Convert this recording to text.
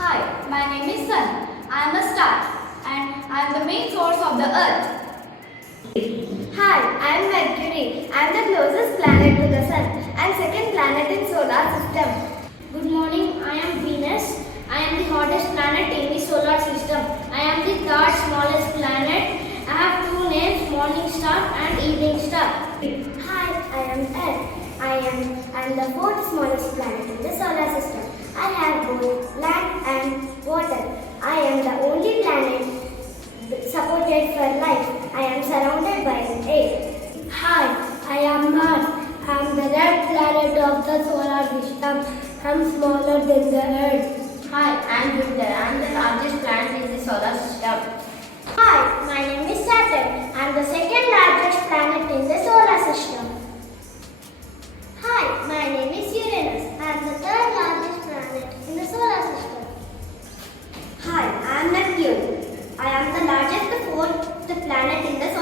Hi, my name is Sun. I am a star and I am the main source of the earth. Hi, I am Mercury. I am the closest planet to the Sun and second planet in solar system. Good morning, I am Venus. I am the hottest planet in the solar system. I am the third smallest planet. I have two names, morning star and evening star. Hi, I am Earth. I am the fourth smallest planet in the solar system. I have both land and water. I am the only planet supported for life. I am surrounded by air. Hi, I am Mars. I am the red planet of the solar system. I am smaller than the Earth. Hi, I am Jupiter. I am the largest planet in the solar system. Hi, my name is Saturn. I am the second largest planet in the solar system. Hi, my name is Uranus. I am the third largest planet in the solar system. Hi, I am Neptune. I am the largest fourth planet in the solar system.